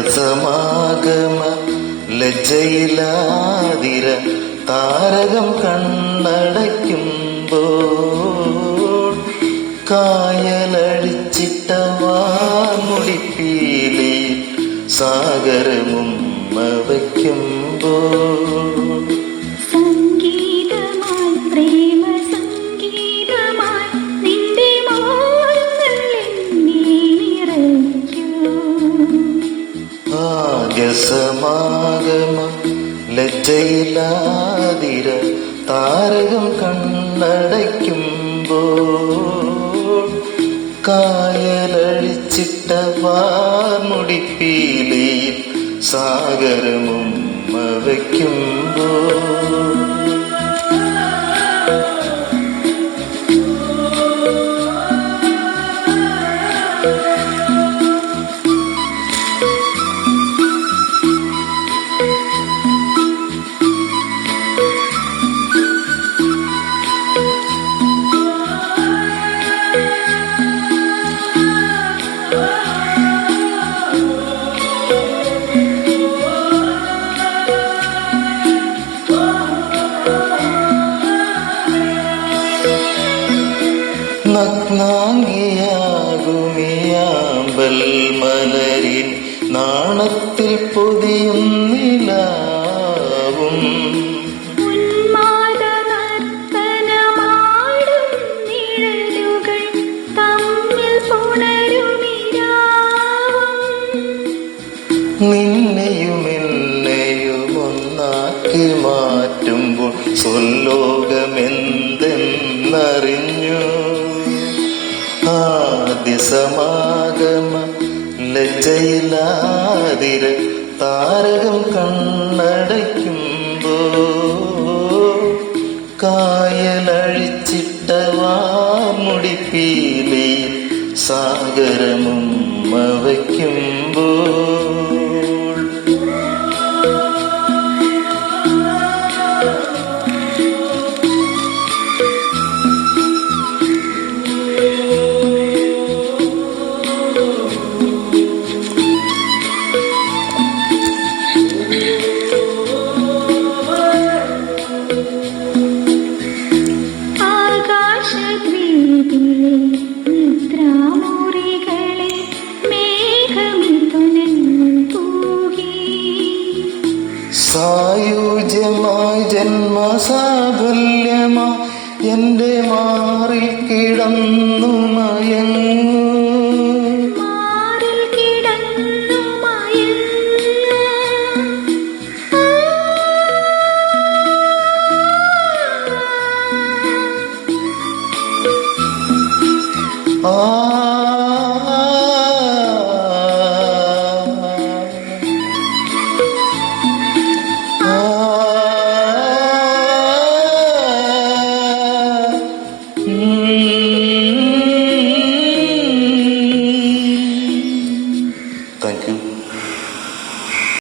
ആദ്യസമാഗമ ലജ്ജയിലാതിര താരകം കണ്ണടയ്ക്കുമ്പോൾ കായലടിച്ചിട്ട വാമുടിപ്പീലി സാഗരമുമ്മ വയ്ക്കുമ്പോൾ ആദ്യസമാഗമ ലജ്ജയിലാതിര താരകം കണ്ണടയ്ക്കുമ്പോൾ കായലഴിച്ചിട്ട വാർമുടിപ്പീലയിൽ സാഗരമുമ്മ വയ്ക്കുമ്പോൾ നഗ്നാംഗിയാകുമിയാമ്പൽ മലരിൻ നാണത്തിൽ പൊതിയുന്നിലാവും നിന്നെയും എന്നെയും ഒന്നാക്കി മാറ്റുമ്പോൾ സ്വല്ലോകമെന്തെന്നറിഞ്ഞു സമാഗമ ലജ്ജയിലാതിര താരകം കണ്ണടയ്ക്കുമ്പോ കായലഴിച്ചിട്ട വാമുടിപ്പീലിയിൽ സാഗരമുമ്മ സായുജ്യമായി ജന്മസാഫല്യമാ എന്റെ മാറി കിടന്നു മയങ്ങൂ. മാറിൽ